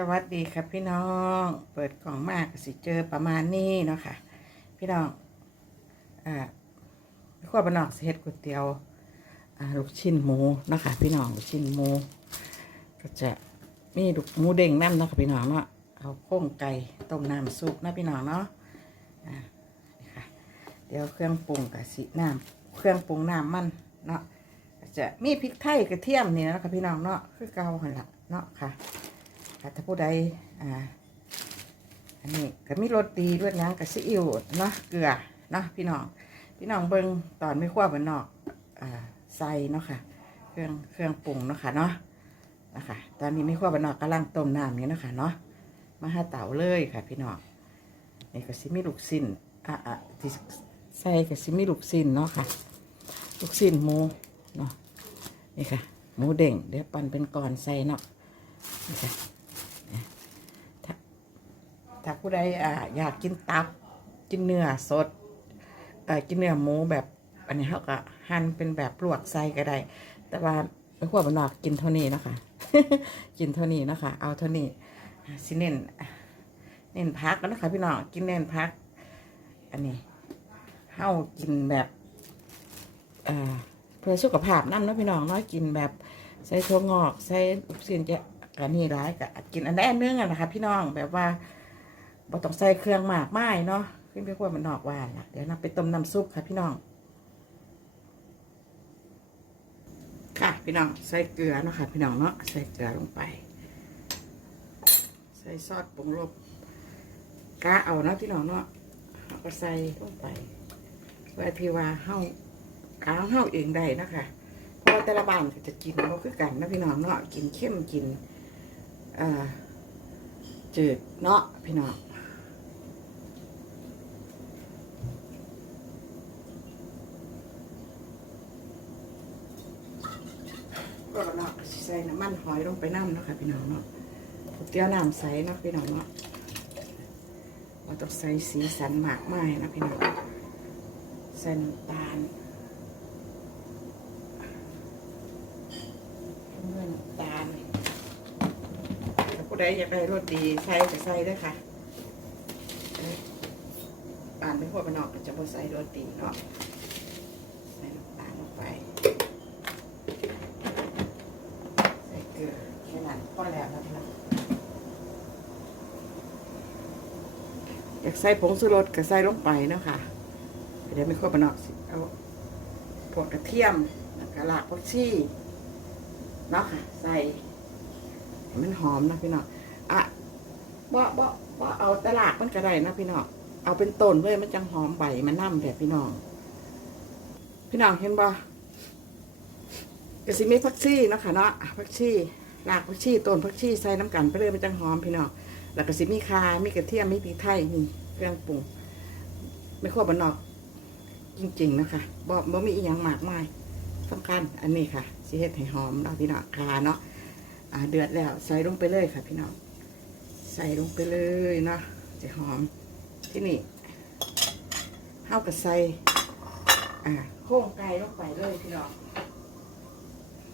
สวัสดีครับพี่น้อง เปิดกล่องมากสิเจอประมาณนี้เนาะค่ะ พี่น้องอ่าขั้วบะนอกสิเฮ็ดก๋วยเตี๋ยวอ่าลูกชิ้นหมูเนาะคะพี่น้องลูกชิ้นหมู ก็จะมีลูกหมูเด้งน้ำเนาะค่ะพี่น้องเนาะเอาโค้งไก่ต้มน้ำซุปนะพี่น้องเนาะอ่านี่ค่ะเดี๋ยวเครื่องปรุงกับสิน้ำเครื่องปรุงน้ำมันเนาะจะมีพริกไทยกระเทียมนี่นะคะพี่น้องเนาะคือเกาหันละเนาะคะค่ะ ถ้าผู้ใดอ่าอันนี้ก็มีรสดีด้วยหยังกับซีอิ๊วเนาะเกลือเนาะพี่น้องพี่น้องเบิ่งตอนไม่ขั้วบนนอกอ่าใส่เนาะค่ะ เครื่องเครื่องปรุงเนาะค่ะเนาะนะคะตอนนี้ไม่ขั้วบนนอกกำลังต้มน้ำอยู่เนาะค่ะเนาะมาหาเต่าเลยค่ะ พี่น้องนี่ก็สิมีลูกสิ้นอะอะที่ใส่ก็สิมีลูกสิ้นเนาะค่ะ ลูกสิ้นหมูเนาะนี่ค่ะหมูเด้งเดี๋ยวปั่นเป็นก้อนใส่เนาะนี่ค่ะ ถ้าผู้ใดอ่าอยากกินตับ กินเนื้อสดอกินเนื้อหมูแบบอันนี้เขาก็หั่นเป็นแบบลวกใส่ก็ได้ แต่ว่าไม่ควรบนอกกินเท่านี้นะคะ กินเท่านี้นะคะ เอาเท่านี้สิเน้นเน้นพักแล้วนะคะพี่น้องกินเน้นพัก อันนี้เฮากินแบบเอ่อเพื่อสุขภาพนั่นนะพี่น้องเนาะกินแบบใส่ถั่วงอกใส่เสียนจะกันนี่ร้ายกับกินอันใดอันหนึงอะนะคะ พี่น้องแบบว่า บ่ต้องใส่เครื่องหมากไม้เนาะขึ้นไปขั้วมันนอกหวานละเดี๋ยวนำไปต้มน้ำซุปค่ะพี่น้อง ค่ะพี่น้องใส่เกลือเนาะค่ะพี่น้องเนาะใส่เกลือลงไป ใส่ซอสปรุงรสกะเอาเนาะพี่น้องเนาะเอาก็ใส่ลงไปเพื่อที่ว่าเฮากาเฮาเองได้นะคะเพราะว่าแต่ละบ้านจะกินบ่คือกันนะพี่น้องเนาะกินเข้มกินเอ่อจืดเนาะพี่น้องก็เนาะใส่น้ำ มันหอยลงไปน้ำเนาะค่ะพี่น้องเนาะเตี๋ยวน้ำใสเนาะพี่น้องเนาะว่าต้องใส่สีสันหมากไม้นะพี่น้องใส่น้ำตาลเมื่อน้ำตาลถ้าผู้ใดอยากได้รสดีใส่ก็ใส่ด้วยค่ะป่านไปพวกมันอกก็จะบ่ใส่รสดีเนาะใส่น้ำตาลลงไป ใส่เกลือแค่นั้นพอแล้วนะพี่น้อง อยากใส่ผงชูรสก็ใส่ลงไปเนาะค่ะเดี๋ยวไม่ค่อยบนอกสิเอาพวกกระเทียมแล้วก็รากผักชีเนาะค่ะ ใส่มันหอมนะพี่น้องอะว่าว่าว่เอาตลากมันก็ได้นะพี่น้องเอาเป็นต้นเลยมันจังหอมใบมันน่ำแบบพี่น้องพี่น้องเห็นบ่กระสิมีผักชีเนาะค่ะเนาะผักชีรากผักชีต้นผักชีใส่น้ำกันไปเลยมันจังหอมพี่น้อง แล้วก็สิมีคามีกระเทียมมีพริกไทยนี่เครื่องปรุงไม่ควรบนนอก จริงๆนะคะบ่บ่มีอีหยังมากมายสำคัญอันนี้ค่ะสิเฮ็ดให้หอมเนาะพี่น้องคาเนาะอ่าเดือดแล้วใส่ลงไปเลยค่ะ พี่น้องใส่ลงไปเลยเนาะจะหอมที่นี่เฮาก็ใส่อ่าโค้งไก่ลงไปเลยพี่น้อง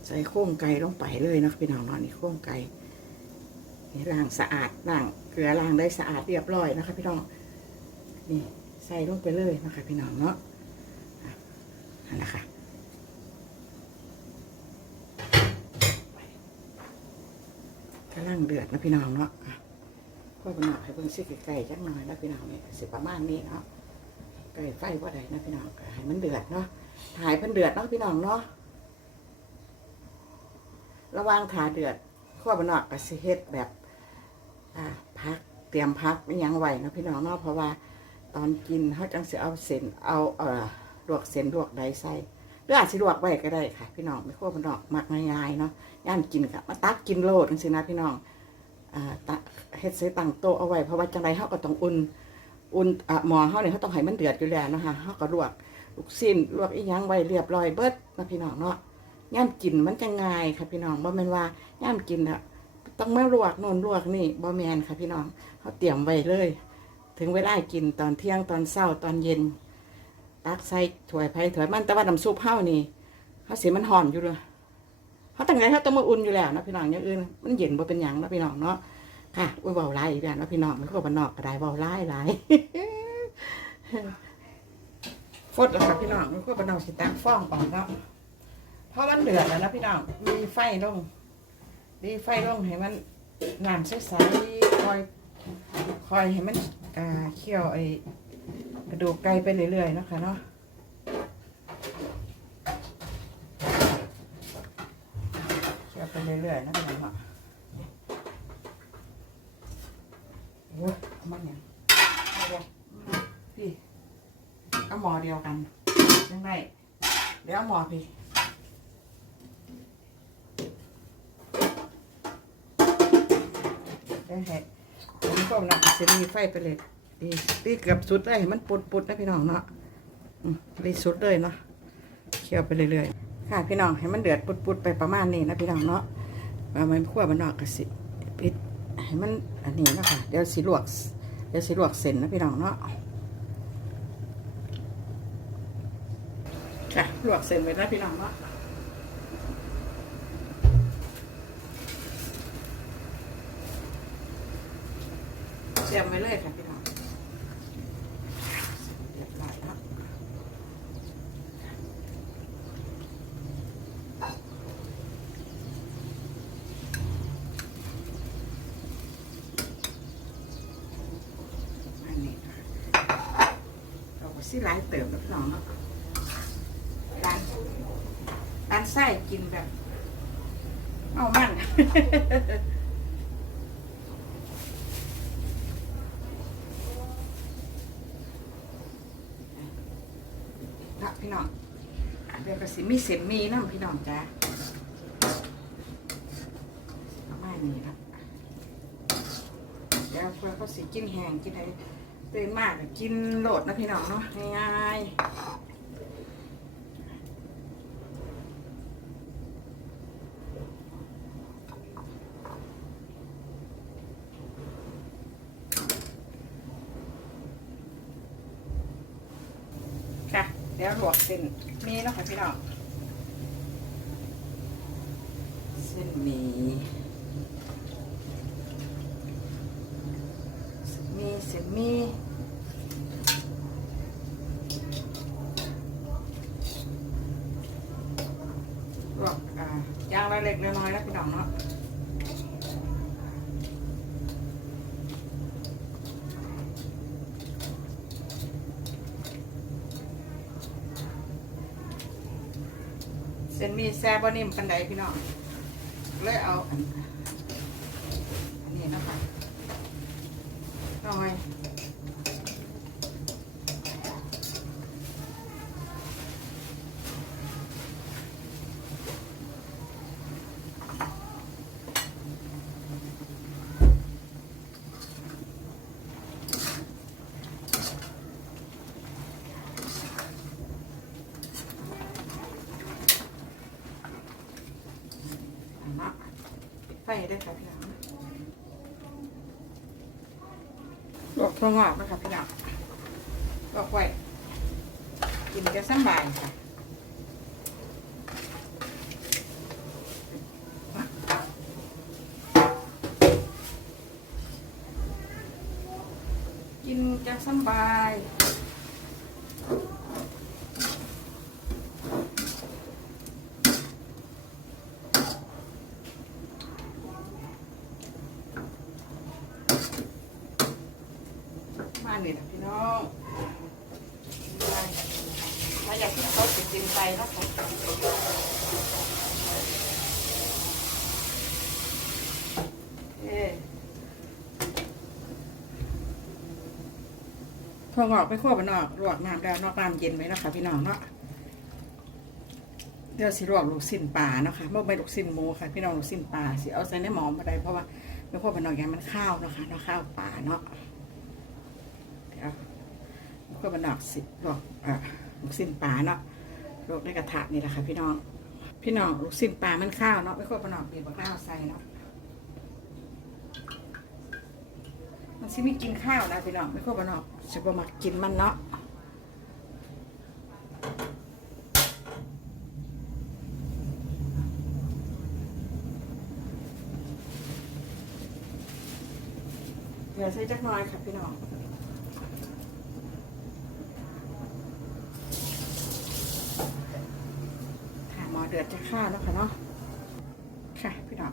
ใส่โค้งไก่ลงไปเลยนะพี่น้องเนาะนี่โค้งไก่ นี่ล้างสะอาดล้างเกลือล้างได้สะอาดเรียบร้อยนะคะ พี่น้องนี่ใส่ลงไปเลยนะคะพี่น้องเนาะนั่นนะคะกำลังเดือดนะพี่น้องเนาะอะพ่อพี่น้องให้เพิ่งซิไก่จักหน่อยนะพี่น้องนี่สิประมาณนี้เนาะไก่ไฟว่าใดนะพี่น้องให้มันเดือดเนาะถ่ายเพิ่นเดือดเนาะพี่น้องเนาะระหว่างถ่าเดือดขั้วบนอกกับสิเฮ็ดแบบ อ่าพักเตรียมพักไม่ยังไหวนะพี่น้องเนาะเพราะว่าตอนกินเขาจังสิเอาเส้นเอาเอ่อลวกเส้นลวกใดใส่หรืออาจสิลวกไว้ก็ได้ค่ะ พี่น้องไม่ขั้วบนอกมักง่ายๆเนาะย่านกินค่ะมาตักกินโลดจังสินะพี่น้องอ่าตะเฮ็ดใส่ตั้งโต๊ะเอาไว้เพราะว่าจังไรเขาก็ต้องอุ่นอุ่นอะหมอเขาเนี่ยเขาต้องให้มันเดือดอยู่แล้วนะคะเขาก็ลวกลูกชิ้นลวกอีหยังไว้เรียบร้อยเบิดนะพี่น้องเนาะย่ามกินมันจะง่ายค่ะพี่น้องบ่แม่นว่าย่ามกินอะ ต้องมาลวกนนลวกนี่บ่แมนค่ะพี่น้องเขาเตรียมไว้เลย ถึงเวลากินตอนเที่ยงตอนเช้าตอนเย็น ตักใส่ถ้วยไผ่ถ้วยมันแต่ว่าน้ำซุปเฮานี่เฮาเสิมันห่อนอยู่เลยเฮาตั้งใจเฮาต้องมาอุ่นอยู่แล้วนะพี่น้องอย่างอื่นมันเย็นบ่เป็นหยังนะพี่น้องเนาะค่ะอุ้ยเบาไล่อีกแล้วนะพี่น้องมันก็บ้านนอกก็ไดเบาไล่ไล่ฟดแล้วค่ะพี่น้องมันก็บ้านนอกสิตังฟ้องก่อนเนาะเพราะมันเดือดแล้วนะพี่น้องมีไฟลง มีไฟลงให้มันน้ำใสๆคอยคอยให้มันอ่าเคี่ยวไอ้กระดูกไก่ไปเรื่อยๆเนาะค่ะเนาะเคี่ยวไปเรื่อยๆนะพี่น้องเนาะโอ้ยมันเนี่ยเอาเดี๋ยวพี่เอาหมอเดียวกันยังไงเดี๋ยวเอาหมอพี่ ได้เห็ดผมก็นักเสียมีไฟไปเลยดีตีเกือบสุดเลยมันปุดปุดนะพี่น้องเนาะรีสุดเลยเนาะเคี่ยวไปเรื่อยๆค่ะพี่น้องให้มันเดือดปุดปุดไปประมาณนี้นะพี่น้องเนาะว่ามันขั้วมันนอกกระสิปิดให้มันอันนี้นะคะเดี๋ยวสีลวกเดี๋ยวสีลวกเส้นนะพี่น้องเนาะค่ะลวกเส้นไว้นะพี่น้องเนาะเตรียมไว้เลยค่ะพี่น้องเรียบร้อยแล้วอันนี้ค่ะเราก็สิหลายเติมแล้วพี่น้องเนาะร้านร้านไส้กินแบบ เอามัน นะพี่น้องเดี๋ยวก็สิมีเส้นมีน้ำพี่น้องจ้าประมาณนี้ครับเดี๋ยวเพื่อนเขาสิกินแห้งกินอะไรตื่นมากก็กินโหลดนะพี่น้องเนาะง่ายๆค่ะเดี๋ยวลวกเส้นมีเนาะค่ะพี่น้องเส้นมีมีเส้นมีลวกอ่าย่างละเล็กละน้อยนะพี่น้องเนาะ เส้นมีแซ่บนิ่มปันใดพี่น้องเลยเอาอันอันนี้นะคะหน่อยอันนั้นปิดไฟได้ค่ะพี่น้องลวก ถั่วงอกนะคะพี่น้องลวกไว้กินจะสบายค่ะกินจะสบาย มาเนี่ยนะพี่น้องมาอยากที่เขาติดกินไปแล้วค่ะเอ๊ พองอกไปขั้วบนนอกลวกน้ำแล้วนอกน้ำเย็นไว้นะคะพี่น้องเนาะเดี๋ยวสิลวกลูกสิ้นปลาเนาะค่ะเมื่อไม่ลูกสิ้นหมูค่ะ พี่น้องลูกสิ้นปลาสิเอาใส่ในหมอมาได้เพราะว่าไม่ขั้วบนนอกอย่างมันข้าวเนาะคะเนาะข้าวปลาเนาะเดี๋ยวเพื่อมันหนักสิลวกอะลูกสิ้นปลาเนาะ ลวกในกระทะนี่แหละค่ะพี่น้อง พี่น้องลูกสิ้นปลามันข้าวเนาะไม่ควรมันหนักเปียกข้าวใส่เนาะมันสิไม่กินข้าวนะพี่น้องไม่ควรมันหนักจะบ่มักกินมันเนาะลือใส่จักน้อยค่ะพี่น้องถามหมอ เดือดจะฆ่าแล้วค่ะเนาะค่ะพี่น้อง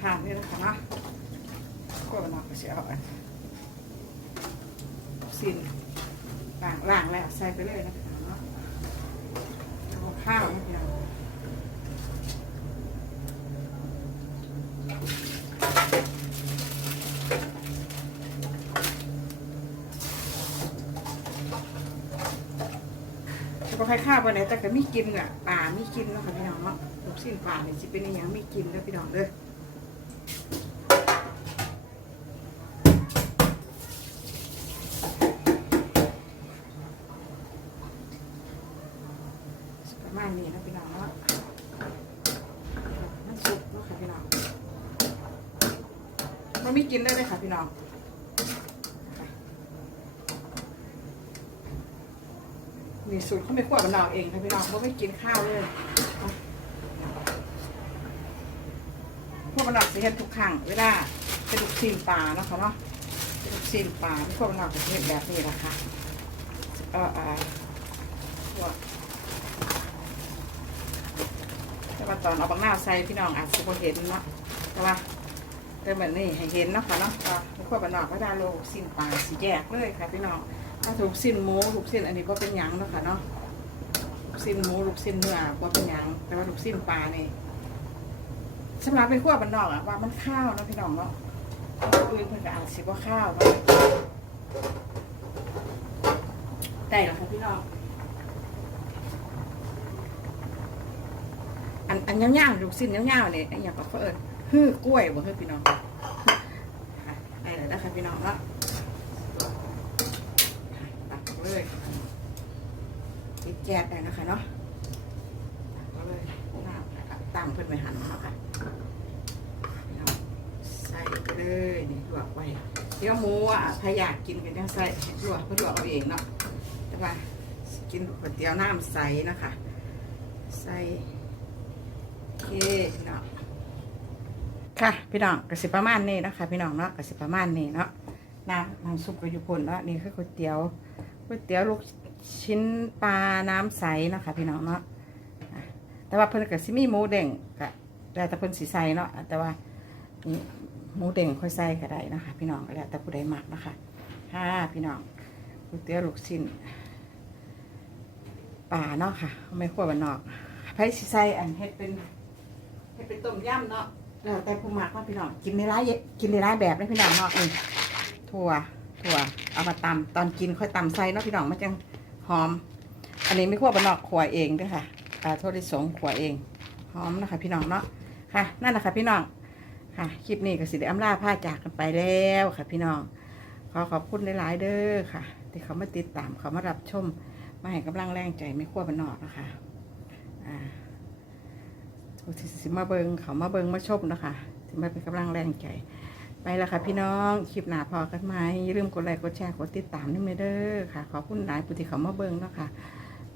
ผ่านนี่แล้วค่ะเนาะก็มาก็เสียเอาอันสิ้นล่างล่างแล้วใส่ไปเลยนะคะเนาะเอาข้าวนะพี่น้อง แต่ก็ ใครข้าวไปไหนแต่ก็ไม่กินอะป่าไม่กินแล้วค่ะพี่น้องเนาะลูกสิ้นป่าเนี่ยจะเป็นอย่างไม่กินแล้วพี่น้องเด้อประมาณนี้นะพี่น้องเนาะน้ำซุปเนาะค่ะพี่น้องมันไม่กินได้เลยค่ะพี่น้อง นี่สูตรเขาไม่ขวดกันดอกเองค่ะพี่น้องเขาไม่กินข้าวเลยพวกมันดอกสิเห็นทุกครั้งเวลาเป็นลูกซีนปลาเนาะค่ะเนาะเป็นลูกซีนปลาพวกมันดอกจะเห็นแบบนี้แหละค่ะเอออ่าพวกแต่ว่าตอนเอาบางหน้าใส่พี่น้องอาจจะพอเห็นเนาะแต่ว่าแต่แบบนี้ให้เห็นเนาะค่ะเนาะก็พวกมันดอกก็ได้โลกซีนปลาสีแยกเลยค่ะพี่น้อง ถ้าถูกสิ้นหมูลูกสิ้นอันนี้ก็เป็นหยังเนาะค่ะเนาะลูกสิ้นหมูลูกสิ้นเนื้อก็เป็นหยัง แต่ว่าลูกสิ้นปลานี่สำหรับเป็นขั้วบันนอกอะว่ามันข้าวเนาะพี่น้องเนาะอื่นเพิ่นก็อาจสิว่าข้าวเนาะได้แล้วค่ะพี่น้องอันอันยาวๆลูกสิ้นยาวๆนี่อันอย่างก็เอิญฮื้อกล้วยบ่ฮื้อพี่น้องค่ะได้แล้วนะคะพี่น้องเนาะ ตักเลยติด แก๊สได้นะคะเนาะตักเลยน้ำตั้งเพื่อนไปหันเนาะค่ะใส่ไปเลยนี่ลวกไว้เดี๋ยวหมูอะถ้าอยากกินกันยังใส่ลวกเพื่อลวกเอาเองเนาะแต่ว่ากินก๋วยเตี๋ยวน้ำใสนะคะ ใส่เคพี่น้องค่ะพี่น้องกระสิประมาณนี้นะคะพี่น้องเนาะกระสิประมาณนี้เนาะน้ำน้ำซุปก็อยู่พุ่นแล้วนี่คือก๋วยเตี๋ยวก๋วยเตี๋ยวลูก ชิ้นปลาน้ำใสเนาะคะพี่น้องเนาะแต่ว่าเพิ่นกับซิมีหมูเด้งก็แต่แต่เพิ่นสีใส่เนาะแต่ว่าหมูเด้งค่อยใส่ก็ได้นะคะ พี่น้องแล้วแต่ผู้ใดมักนะคะค่ะพี่น้องก๋วยเตี๋ยวลูกชิ้นปลาเนาะค่ะ ไม่ขั้วบันนอกไผสิใส่อันเฮ็ดเป็นเฮ็ดเป็นต้มยำเนาะแล้วแต่ผู้มักเนาพี่น้องกินในร้านกินในร้านแบบนะพี่น้องเนาะถั่วถั่วเอามาตำตอนกินค่อยตำใส่เนาะพี่น้องมันจัง หอม อันนี้ไม่คั่วบะนอกขวเองด้วยค่ะปลาโทษที่สงขวเอง หอมนะคะพี่น้องเนาะค่ะนั่นแหละค่ะพี่น้องค่ะคลิปนี้ก็สิได้อำลาผ้าจากกันไปแล้วค่ะพี่น้องขอขอบคุณหลายๆเด้อค่ะ ที่เขามาติดตามเขามารับชมมาให้กำลังแรงใจไม่คั่วบะนอกนะคะอ่าที่สิมาเบิงเขามาเบิงมาชมนะคะที่มาเป็นกำลังแรงใจ ไปแล้วค่ะพี่น้อง คลิปหนาพอกันไหมอย่าลืมกดไลค์กดแชร์กดติดตามนี่เด้อค่ะ ขอบคุณหลายผู้ที่เขามาเบิ่งเนาะค่ะ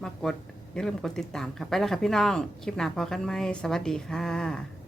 มากดอย่าลืมกดติดตามค่ะ ไปแล้วค่ะพี่น้อง คลิปหนาพอกันไหมสวัสดีค่ะ